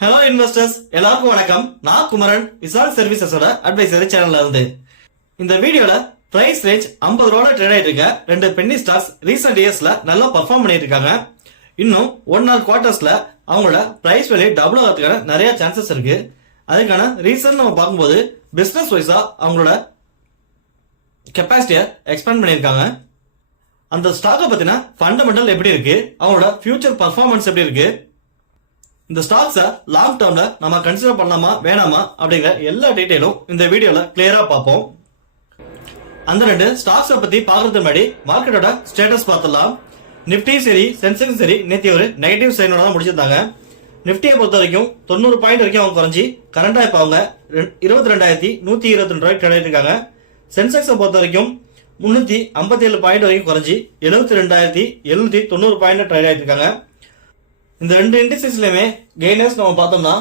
Hello investors, எல்லாருக்கும் வணக்கம். நான் குமரன், விசால் சர்வீசஸோட அட்வைசரி சேனல்ல இருந்து. இந்த வீடியோல பிரைஸ் ரேஞ்ச் 50 ரூபாய் ட்ரேட் ஆயிட்டு இருக்க ரெண்டு பென்னி ஸ்டாக்ஸ் ரீசெண்ட் இயர்ஸ்ல நல்லா பெர்ஃபார்ம் பண்ணிட்டு இருக்காங்க. இன்னும் 1 ஆர் குவார்டர்ஸ்ல அவங்களோட பிரைஸ் வேல்யூ டபுள் ஆகிறதுக்கான நிறைய சான்சஸ் இருக்கு. அதுக்கான ரீசன் நம்ம பார்க்கும்போது பிசினஸ் வைஸா அவங்களோட கெப்பாசிட்டியை எக்ஸ்பேண்ட் பண்ணியிருக்காங்க. அந்த ஸ்டாக்கை பத்தின ஃபண்டமெண்டல் எப்படி இருக்கு, அவங்களோட ஃபியூச்சர் பர்ஃபார்மன்ஸ் எப்படி இருக்கு, இந்த ஸ்டாக்ஸை லாங் டேர்ம்ல நம்ம கன்சிடர் பண்ணலாமா வேணாமா அப்படிங்கிற எல்லா டீடைலும் இந்த வீடியோல கிளியரா பார்ப்போம். அந்த ரெண்டு ஸ்டாக்ஸை பத்தி பாக்குறதுக்கு முன்னாடி மார்க்கெட்டோட ஸ்டேட்டஸ் பார்த்துடலாம். நிப்டி சரி சென்செக்ஸ் சரி நேற்று ஒரு நெகட்டிவ் சைனோட தான் முடிச்சிருந்தாங்க. நிப்டியை பொறுத்த வரைக்கும் 90 பாயிண்ட் வரைக்கும் அவங்க குறைஞ்சி கரண்டா இப்ப அவங்க 22,122 ரூபாய் ட்ரேட் ஆயிட்டு இருக்காங்க. சென்செக்ஸை பொறுத்த வரைக்கும் 357 பாயிண்ட் வரைக்கும் குறைஞ்சி 72,790 பாயிண்ட் ட்ரேட் ஆயிட்டு இருக்காங்க. இந்த ரெண்டு இண்டஸ்ட்ரீஸ்லயுமே கெய்னர்ஸ் நம்ம பார்த்தோம்னா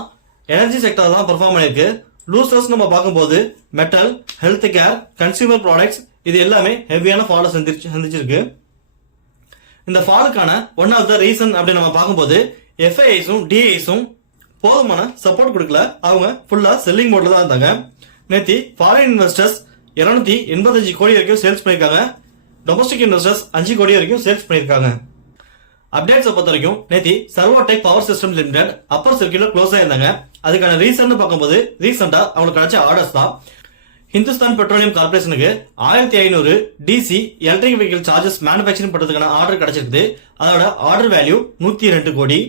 எனர்ஜி செக்டர் தான் பெர்ஃபார்ம் பண்ணிருக்கு. லூசர்ஸ் நம்ம பார்க்கும்போது metal, health care, consumer products இது எல்லாமே ஹெவியான ஃபாலை சந்திச்சிருக்கு. இந்த ஃபாலுக்கான ஒன் ஆஃப் த ரீசன் அப்படின்னு நம்ம பார்க்கும்போது எஃப்ஐஐஸும் டிஐஸும் போதுமான சப்போர்ட் கொடுக்கல. அவங்க ஃபுல்லா செல்லிங் மோட்ல தான் இருந்தாங்க. நேற்று ஃபாரின் இன்வெஸ்டர்ஸ் 285 கோடி வரைக்கும் சேல்ஸ் பண்ணிருக்காங்க. டொமஸ்டிக் இன்வெஸ்டர்ஸ் 5 கோடி வரைக்கும் சேல்ஸ் பண்ணிருக்காங்க. அப்டேட்ஸ் பொறுத்த வரைக்கும் நேத்தி Servotech power system limited upper சர்க்கியூட்ல க்ளோஸ் ஆயிருந்தாங்க. அதுக்கான ரீசன் பார்க்கும்போது ரீசெண்டா அவங்களுக்கு கிடைச்ச ஆர்டர்ஸ் தான். ஹிந்துஸ்தான் பெட்ரோலியம் கார்பரேஷனுக்கு 1500 DC electric vehicle chargers manufacturing பண்றதுக்கான ஆர்டர் கிடைச்சிருக்கு. அதோட ஆர்டர் வேல்யூ 102 கோடி.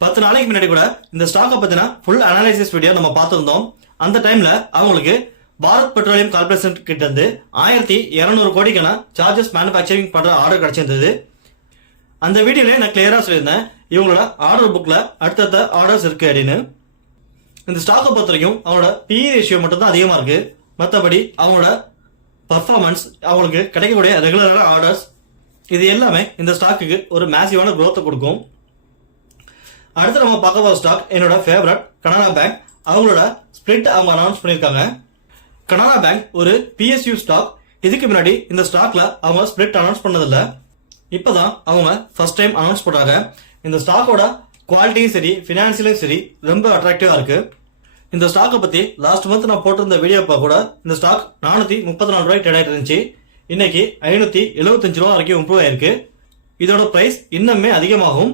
10 நாளைக்கு முன்னாடி கூட இந்த ஸ்டாக்கை பத்தின ஃபுல் அனாலிசிஸ் வீடியோ நம்ம பார்த்திருந்தோம். அந்த டைம்ல அவங்களுக்கு பாரத் பெட்ரோலியம் கார்பரேஷன் கிட்ட இருந்து 1200 கோடிக்கான சார்ஜஸ் மேனுபேக்சரிங் பண்ற ஆர்டர் கிடைச்சிருந்தது. அந்த வீடியோல நான் கிளியரா சொல்லியிருந்தேன் இவங்களோட ஆர்டர் புக்ல அடுத்தடுத்த ஆர்டர்ஸ் இருக்கு அப்படின்னு. இந்த ஸ்டாக்கை பொறுத்த வரைக்கும் அவங்களோட PE ரேஷியோ மட்டும் தான் அதிகமா இருக்கு. மற்றபடி அவங்களோட பர்ஃபார்மன்ஸ், அவங்களுக்கு கிடைக்கக்கூடிய ரெகுலரான ஆர்டர்ஸ் இது எல்லாமே இந்த ஸ்டாக்குக்கு ஒரு மேசிவான growth கொடுக்கும். அடுத்து நம்ம பார்க்க போற ஸ்டாக் என்னோட ஃபேவரட் கனரா பேங்க். அவங்களோட ஸ்பிளிட் அவங்க அனௌன்ஸ் பண்ணிருக்காங்க. கனரா பேங்க் ஒரு PSU ஸ்டாக். இதுக்கு முன்னாடி இந்த ஸ்டாக்ல அவங்க ஸ்பிளிட் அனௌன்ஸ் பண்ணதில்ல. இப்பதான் அவங்க ஃபர்ஸ்ட் டைம் அனௌன்ஸ் பண்றாங்க. இந்த ஸ்டாக்கோட குவாலிட்டியும் சரி பினான்சியலும் சரி ரொம்ப அட்ராக்டிவா இருக்கு. இந்த ஸ்டாக்கை பத்தி லாஸ்ட் மந்த் நான் போட்டிருந்த வீடியோ கூட இந்த ஸ்டாக் 434 ரூபாய் ட்ரேட் ஆயிட்டு இருந்துச்சு. இன்னைக்கு 575 ரூபாய் வரைக்கும் இம்ப்ரூவ் ஆயிருக்கு. இதோட பிரைஸ் இன்னுமே அதிகமாகும்.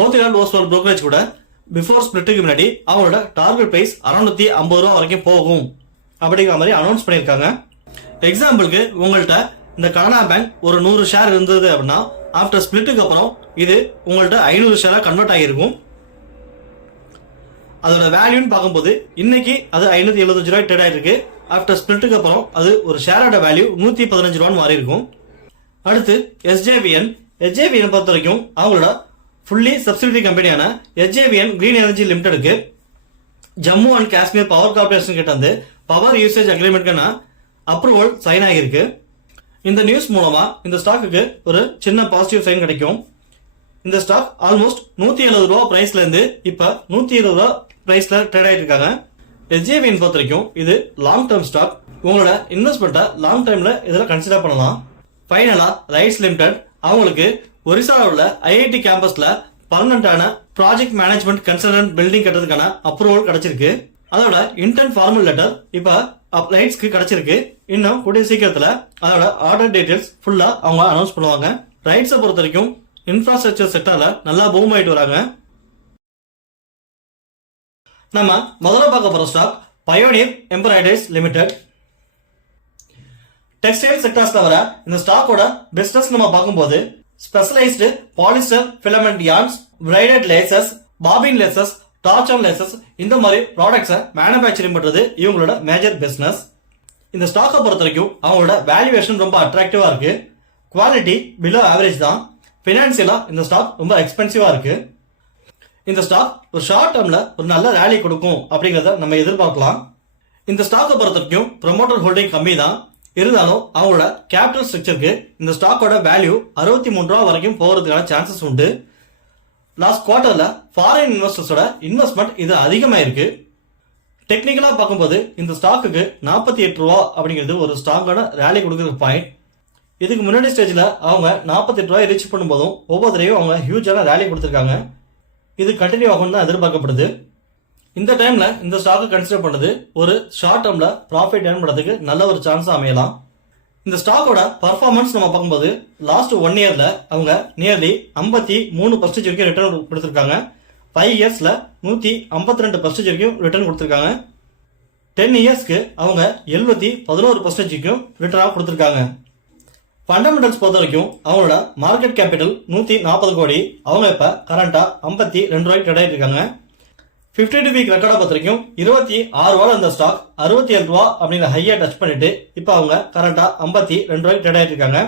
மோதிலால் ஓஸ்வால் புரோக்கரேஜ் கூட பிஃபோர் ஸ்பிளிட்டுக்கு முன்னாடி அவங்களோட டார்கெட் பிரைஸ் 650 ரூபாய் வரைக்கும் போகும் அப்படிங்கிற மாதிரி அனௌன்ஸ் பண்ணிருக்காங்க. எக்ஸாம்பிளுக்கு உங்கள்கிட்ட இந்த கனரா பேங்க் ஒரு 100 ஷேர் இருந்தது அப்படின்னா ஆஃப்டர் ஸ்பிளிட்டுக்கு அப்புறம் இது உங்கள்ட்ட 500 ஷேரா கன்வெர்ட் ஆகிருக்கும். அதோட வேல்யூன்னு பார்க்கும்போது இன்னைக்கு அது 575 ரூபாய் ட்ரேட் ஆயிருக்கு. ஆஃப்டர் ஸ்பிளிட்டுக்கு அப்புறம் அது ஒரு ஷேரோட வேல்யூ 115 ரூபான்னு மாறி இருக்கும். அடுத்து SJVN பொறுத்த வரைக்கும் அவங்களோட ஃபுல்லி சப்சிடரி கம்பெனியான SJVN கிரீன் எனர்ஜி லிமிடெடுக்கு Jammu and Kashmir power corporation கிட்ட இருந்து பவர் யூசேஜ் அக்ரிமெண்ட்கான அப்ரூவல் சைன் ஆகியிருக்கு. இந்த நியூஸ் மூலமா இந்த ஸ்டாக்குக்கு ஒரு சின்ன பாசிட்டிவ் சைன் கிடைக்கும். இந்த ஸ்டாக் ஆல்மோஸ்ட் 170 ரூபாய் பிரைஸ்ல இருந்து இப்ப 120 ரூபாய் பிரைஸ்ல ட்ரேட் ஆயிட்டு இருக்காங்க. SJVN பொறுத்த வரைக்கும் இது லாங் டேர்ம் ஸ்டாக். உங்களோட இன்வெஸ்ட்மெண்ட்டை லாங் டைம்ல இதுல கன்சிடர் பண்ணலாம். ஃபைனலா ரைட்ஸ் லிமிடெட் அவங்களுக்கு ஒரிசால உள்ள IIT கேம்பஸ்ல பர்மனன்டான ப்ராஜெக்ட் மேனேஜ்மெண்ட் கன்சல்டன்ட் பில்டிங் கட்டுறதுக்கான அப்ரூவல் கிடைச்சிருக்கு. அதோட இன்டென்ட் ஃபார்மல் லெட்டர் இப்ப ரைட்ஸ்க்கு கிடைச்சிருக்கு. இன்னும் கூடிய சீக்கிரத்துல அதோட ஆர்டர் டீடைல்ஸ் ஃபுல்லா அவங்க அனௌன்ஸ் பண்ணுவாங்க. ரைட்ஸை பொறுத்த வரைக்கும் இன்ஃப்ராஸ்ட்ரக்சர் செக்டர்ல நல்லா பூம் ஆயிட்டு வராங்க. நம்ம முதல்ல பார்க்க போற stock pioneer embroideries limited. Textile செக்டர்ஸ்ல வர இந்த ஸ்டாக்கோட பிசினஸ் நம்ம பார்க்கும்போது specialised polyester filament yarns, braided laces, bobbin laces, torchon laces இந்த மாதிரி ப்ராடக்ட்ஸை மேனுபேக்சரிங் பண்றது இவங்களோட மேஜர் பிசினஸ். இந்த ஸ்டாக்கை பொறுத்த வரைக்கும் அவங்களோட வேல்யூவேஷன் ரொம்ப அட்ராக்டிவா இருக்கு. குவாலிட்டி பிலோ ஆவரேஜ் தான். பினான்சியலா இந்த ஸ்டாக் ரொம்ப எக்ஸ்பென்சிவா இருக்கு. இந்த ஸ்டாக் ஒரு ஷார்ட் டேர்ம்ல ஒரு நல்ல ரேலி கொடுக்கும் அப்படிங்கறத நம்ம எதிர்பார்க்கலாம். இந்த ஸ்டாக்கை பொறுத்த வரைக்கும் ப்ரொமோட்டர் ஹோல்டிங் கம்மி தான். இருந்தாலும் அவங்களோட கேபிட்டல் ஸ்ட்ரக்சருக்கு இந்த ஸ்டாக்கோட வேல்யூ 63 ரூபாய் வரைக்கும் போறதுக்கான சான்சஸ் உண்டு. லாஸ்ட் குவார்டர்ல ஃபாரின் இன்வெஸ்டர்ஸோட இன்வெஸ்ட்மெண்ட் இது அதிகமாயிருக்கு. டெக்னிக்கலா பார்க்கும்போது இந்த ஸ்டாக்குக்கு 48 ரூபா அப்படிங்கிறது ஒரு ஸ்ட்ராங்கான ரேலி கொடுக்குற பாயிண்ட். இதுக்கு முன்னாடி ஸ்டேஜ்ல அவங்க 48 ரூபாய் ரீச் பண்ணும்போதும் ஒவ்வொரு தடவையும் அவங்க ஹியூஜான ரேலி கொடுத்திருக்காங்க. இது கண்டினியூ ஆகும் தான் எதிர்பார்க்கப்படுது. இந்த டைம்ல இந்த ஸ்டாக்கை கன்சிடர் பண்ணது ஒரு ஷார்ட் டேர்ம்ல ப்ராஃபிட் ஏர்ன் பண்றதுக்கு நல்ல ஒரு சான்ஸ் அமையலாம். இந்த ஸ்டாக்கோட பர்ஃபார்மன்ஸ் நம்ம பார்க்கும்போது லாஸ்ட் 1 இயர்ல அவங்க நியர்லி 53% வரைக்கும் ரிட்டர்ன் கொடுத்திருக்காங்க. 5 இயர்ஸ்ல 152% வரைக்கும் ரிட்டர்ன் கொடுத்திருக்காங்க. 10 இயர்ஸ்க்கு அவங்க 11% வரைக்கும் ரிட்டர்ன் கொடுத்திருக்காங்க. ஃபண்டமெண்டல்ஸ் பொறுத்த வரைக்கும் அவங்களோட மார்க்கெட் கேபிட்டல் 140 கோடி. அவங்க இப்ப கரண்டா 52 ரூபாய்க்கு ட்ரேட் ஆயிட்டு இருக்காங்க. 52 வீக் ரெக்கார்டா பொறுத்த வரைக்கும் 26 ரூபா இந்த ஸ்டாக் 67 ரூபா அப்படிங்கிற ஹையா டச் பண்ணிட்டு இப்ப அவங்க கரண்டா 52 ரூபாய்க்கு ட்ரேட் ஆயிட்டு இருக்காங்க.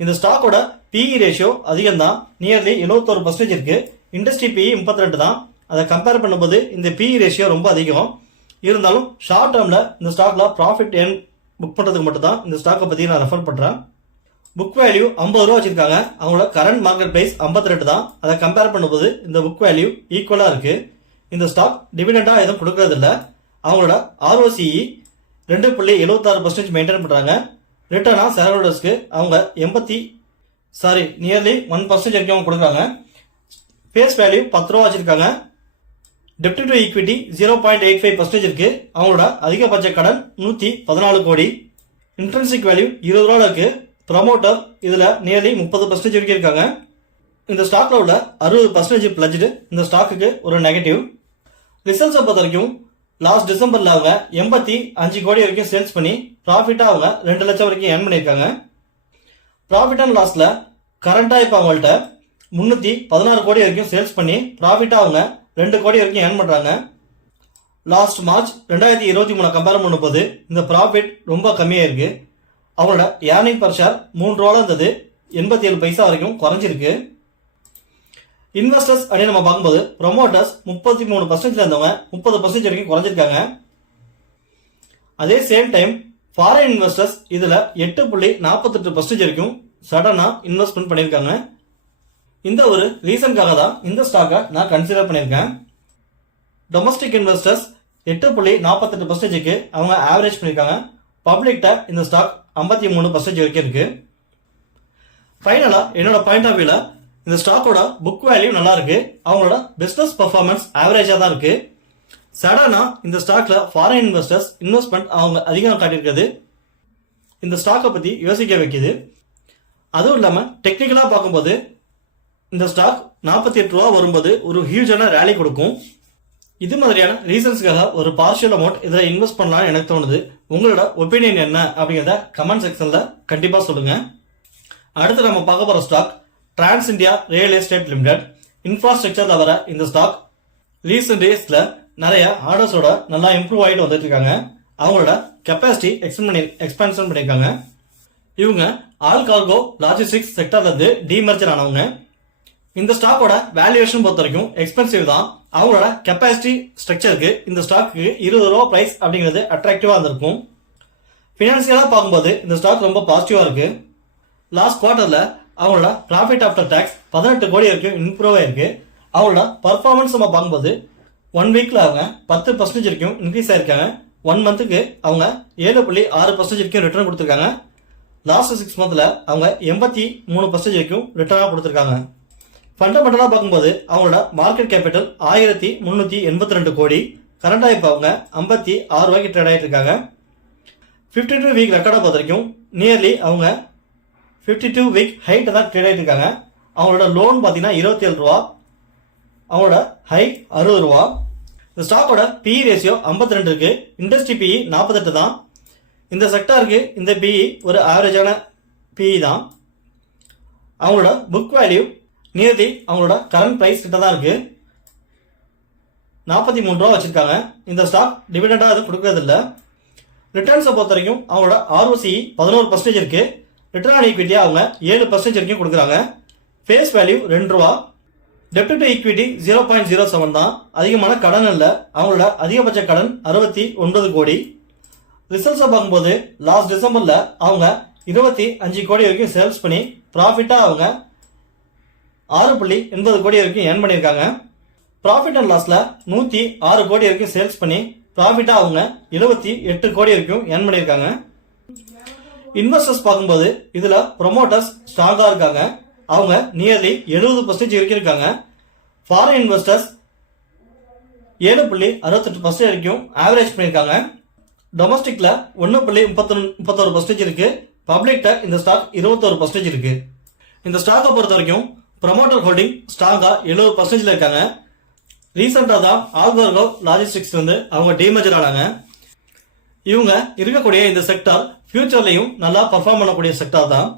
இந்த ஸ்டாக்கோட பிஇ ரேஷியோ அதிகம் தான், நியர்லி 71% இருக்கு. இண்டஸ்ட்ரி பிஇ 32 தான். அதை கம்பேர் பண்ணும்போது இந்த பிஇ ரேஷியோ ரொம்ப அதிகம். இருந்தாலும் ஷார்ட் டேர்ம்ல இந்த ஸ்டாக்ல ப்ராஃபிட் ஏர்ன் புக் பண்றதுக்கு மட்டும் தான் இந்த ஸ்டாக்கை பத்தி நான் ரெஃபர் பண்றேன். புக் வேல்யூ 50 ரூபா வச்சிருக்காங்க. அவங்களோட கரண்ட் மார்க்கெட் பிரைஸ் 52 தான். அதை கம்பேர் பண்ணும்போது இந்த புக் வேல்யூ ஈக்குவலா இருக்கு. இந்த ஸ்டாக் டிவிடெண்டா எதுவும் கொடுக்கறது இல்ல. அவங்களோட ROCE 2.76% மெயின்டைன் பண்றாங்க. ரிட்டர்னா ஷேர்ஹோல்டர்ஸ்க்கு அவங்க நியர்லி 1% வரைக்கும் அவங்க கொடுக்குறாங்க. ஃபேஸ் வேல்யூ 10 ரூபா வச்சிருக்காங்க. டெப்ட் டு ஈக்விட்டி 0.85% இருக்கு. அவங்களோட அதிகபட்ச கடன் 114 கோடி. இன்ட்ரென்சிக் வேல்யூ 20 ரூபா இருக்கு. ப்ரமோட்டர் இதுல நியர்லி 30% வரைக்கும் இருக்காங்க. இந்த ஸ்டாக்ல உள்ள 60% பிளஜ்டு இந்த ஸ்டாக்குக்கு ஒரு நெகட்டிவ். ரிசல்ட்ஸை பொறுத்த வரைக்கும் லாஸ்ட் டிசம்பர்ல அவங்க 85 கோடி வரைக்கும் சேல்ஸ் பண்ணி ப்ராஃபிட்டா அவங்க 2 லட்சம் வரைக்கும் ஏர்ன் பண்ணியிருக்காங்க. ப்ராஃபிட் அண்ட் லாஸ்ல கரண்டா இப்ப அவங்கள்ட்ட 316 கோடி வரைக்கும் சேல்ஸ் பண்ணி ப்ராஃபிட்டா அவங்க 2 கோடி வரைக்கும் ஏர்ன் பண்றாங்க. லாஸ்ட் மார்ச் 2023 கம்பேர் பண்ணும்போது இந்த ப்ராஃபிட் ரொம்ப கம்மியா இருக்கு. அவங்களோட ஏர்னிங் பர் ஷேர் 3 ரூபா இருந்தது, 87 பைசா வரைக்கும் குறைஞ்சிருக்கு. இன்வெஸ்டர்ஸ் அப்படின்னு நம்ம பார்க்கும்போது ப்ரொமோட்டர்ஸ் 33% இருந்தவங்க 30% வரைக்கும் குறைஞ்சிருக்காங்க. அதே சேம் டைம் ஃபாரின் இன்வெஸ்டர்ஸ் இதுல 8.48% வரைக்கும் சடனா இன்வெஸ்ட்மெண்ட் பண்ணியிருக்காங்க. இந்த ஒரு ரீசனுக்காக தான் இந்த ஸ்டாக்கை நான் கன்சிடர் பண்ணியிருக்கேன். டொமஸ்டிக் இன்வெஸ்டர்ஸ் 8.48%க்கு அவங்க ஆவரேஜ் பண்ணியிருக்காங்க. பப்ளிக்ட இந்த ஸ்டாக் 53% வரைக்கும் இருக்கு. ஃபைனலா என்னோட பாயிண்ட் ஆஃப் வியூல இந்த ஸ்டாக்கோட புக் வேல்யூ நல்லா இருக்கு. அவங்களோட பிசினஸ் பர்ஃபார்மன்ஸ் ஆவரேஜா தான் இருக்கு. சடனா இந்த ஸ்டாக்ல ஃபாரின் இன்வெஸ்டர்ஸ் இன்வெஸ்ட்மெண்ட் அவங்க அதிகம் காட்டியிருக்கிறது இந்த ஸ்டாக்கை பத்தி யோசிக்க வைக்குது. அதுவும் இல்லாம டெக்னிக்கலா பார்க்கும்போது இந்த ஸ்டாக் 48 ரூபா வரும்போது ஒரு ஹியூஜான ரேலி கொடுக்கும். இது மாதிரியான ரீசன்ஸ்க்காக ஒரு பார்ஷியல் அமௌண்ட் இதுல இன்வெஸ்ட் பண்ணலாம்னு எனக்கு தோணுது. உங்களோட ஒப்பீனியன் என்ன அப்படிங்கிறத கமெண்ட் செக்ஷன்ல கண்டிப்பா சொல்லுங்க. அடுத்து நம்ம பார்க்க போற stock trans India real estate limited. இன்ஃப்ராஸ்ட்ரக்சர்ல வர இந்த ஸ்டாக் ரீசெண்ட் டேஸ்ல நிறைய ஆர்டர்ஸோட நல்லா இம்ப்ரூவ் ஆகிட்டு வந்துட்டு இருக்காங்க. அவங்களோட கெப்பாசிட்டி எக்ஸ்பான்ஷன் பண்ணியிருக்காங்க. இவங்க ஆல் கார்கோ லாஜிஸ்டிக்ஸ் செக்டர்ல இருந்து டிமர்ஜர் ஆனவங்க. இந்த ஸ்டாக்கோட வேல்யூவேஷன் பொறுத்த வரைக்கும் எக்ஸ்பென்சிவ் தான். அவங்களோட கெப்பாசிட்டி ஸ்ட்ரக்சருக்கு இந்த ஸ்டாக்கு 20 ரூபா பிரைஸ் அப்படிங்கிறது அட்ராக்டிவா இருந்திருக்கும். பினான்சியலா பார்க்கும்போது இந்த ஸ்டாக் ரொம்ப பாசிட்டிவா இருக்கு. லாஸ்ட் குவார்டர்ல அவங்களோட ப்ராஃபிட் ஆஃப்டர் டாக்ஸ் 18 கோடி வரைக்கும் இம்ப்ரூவ் ஆயிருக்கு. அவங்களோட பர்ஃபார்மன்ஸ் நம்ம பார்க்கும்போது 1 வீக்ல அவங்க 10% வரைக்கும் இன்க்ரீஸ் ஆயிருக்காங்க. 1 மந்த்துக்கு அவங்க 7.6% வரைக்கும் ரிட்டர்ன் கொடுத்திருக்காங்க. லாஸ்ட் 6 மந்த்ல அவங்க 83% வரைக்கும் ரிட்டர்னா கொடுத்திருக்காங்க. ஃபண்டமெண்டலா பார்க்கும்போது அவங்களோட மார்க்கெட் கேபிட்டல் 1382 கோடி. கரண்டா இப்ப அவங்க 56 ரூபாய்க்கு ட்ரேட் ஆயிட்டு இருக்காங்க. 52 வீக் ரெக்கார்டா பொறுத்த வரைக்கும் நியர்லி அவங்க 52 வீக் ஹைட் தான் ட்ரேட் ஆயிட்டு இருக்காங்க. அவங்களோட லோன் பாத்தீங்கன்னா 27 ரூபா, அவங்களோட ஹை 60 ரூபா. இந்த ஸ்டாக்கோட பிஇ ரேஷியோ 52 இருக்கு. இண்டஸ்ட்ரி பிஇ 48 தான். இந்த செக்டாருக்கு இந்த பிஇ ஒரு ஆவரேஜான பிஇ தான். அவங்களோட புக் வேல்யூ நியர்லி அவங்களோட கரண்ட் பிரைஸ் கிட்ட தான் இருக்கு. 43 ரூபா வச்சிருக்காங்க. இந்த ஸ்டாக் டிவிடெண்டா அது கொடுக்கறது இல்ல. ரிட்டர்ன்ஸை பொறுத்த வரைக்கும் அவங்களோட ROCE 11% இருக்கு. ரிட்டர்ன் ஆன் ஈக்விட்டியா அவங்க 7% வரைக்கும் கொடுக்குறாங்க. ஃபேஸ் வேல்யூ 2 ரூபா. டெப்ட் டு ஈக்விட்டி 0.07 தான். அதிகமான கடன் இல்ல. அவங்களோட அதிகபட்ச கடன் 69 கோடி. ரிசல்ட்ஸை பார்க்கும்போது லாஸ்ட் டிசம்பர்ல அவங்க 25 கோடி வரைக்கும் சேல்ஸ் பண்ணி ப்ராஃபிட்டா அவங்க 6.80 கோடி வரைக்கும் ஏர்ன் பண்ணியிருக்காங்க. ப்ராஃபிட் அண்ட் லாஸ்ல 106 கோடி வரைக்கும் சேல்ஸ் பண்ணி ப்ராஃபிட்டா அவங்க 78 கோடி வரைக்கும் ஏர்ன் பண்ணியிருக்காங்க. இன்வெஸ்டர்ஸ் பார்க்கும்போது இதுல ப்ரொமோட்டர்ஸ் ஸ்ட்ராங்கா இருக்காங்க. அவங்க நியர்லி 70% வரைக்கும் இருக்காங்க. ஃபாரின் இன்வெஸ்டர்ஸ் 7.68% வரைக்கும் ஆவரேஜ் பண்ணியிருக்காங்க. டொமஸ்டிக்ல 1.31% இருக்கு. பப்ளிக்ல இந்த ஸ்டாக் 21% இருக்கு. இந்த ஸ்டாக்கை பொறுத்த வரைக்கும் ப்ரமோட்டர் ஹோல்டிங் ஸ்ட்ராங்கா 70% இருக்காங்க. ரீசெண்டா தான் ஆல்பர்கோ லாஜிஸ்டிக்ஸ் வந்து அவங்க டீமேஜர் ஆனாங்க. இவங்க இருக்கக்கூடிய இந்த செக்டார் ஃபியூச்சர்லையும் நல்லா பர்ஃபார்ம் பண்ணக்கூடிய செக்டார் தான்.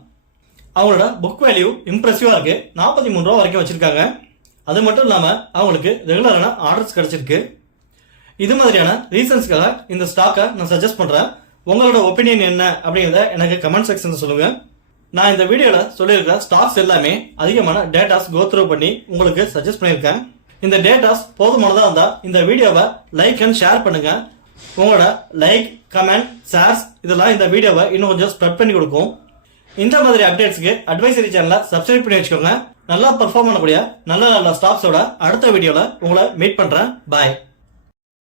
அவங்களோட புக் வேல்யூ இம்ப்ரெசிவா இருக்கு. 43 ரூபா வரைக்கும் வச்சிருக்காங்க. அது மட்டும் இல்லாம அவங்களுக்கு ரெகுலரான ஆர்டர்ஸ் கிடைச்சிருக்கு. இது மாதிரியான ரீசன்ஸ்க்காக இந்த ஸ்டாக்கை நான் சஜஸ்ட் பண்றேன். உங்களோட ஒப்பீனியன் என்ன அப்படிங்கறத எனக்கு கமெண்ட் செக்ஷன்ல சொல்லுங்க. நான் இந்த வீடியோல சொல்லியிருக்கிற ஸ்டாக்ஸ் எல்லாமே அதிகமான டேட்டாஸ் கோ த்ரூ பண்ணி உங்களுக்கு சஜஸ்ட் பண்ணியிருக்கேன். இந்த டேட்டாஸ் போதுமானதா இருந்தா இந்த வீடியோவை லைக் அண்ட் ஷேர் பண்ணுங்க. உங்களோட லைக், கமெண்ட், ஷேர்ஸ் இதெல்லாம் இந்த வீடியோவை இன்னும் கொஞ்சம் ஸ்ப்ரெட் பண்ணி கொடுக்கும். இந்த மாதிரி அப்டேட்ஸ்க்கு அட்வைசரி சேனலை சப்ஸ்கிரைப் பண்ணி வச்சுக்கோங்க. நல்லா பெர்ஃபார்ம் பண்ணக்கூடிய நல்ல நல்ல ஸ்டாக்ஸோட அடுத்த வீடியோல உங்களை மீட் பண்றேன். பாய்.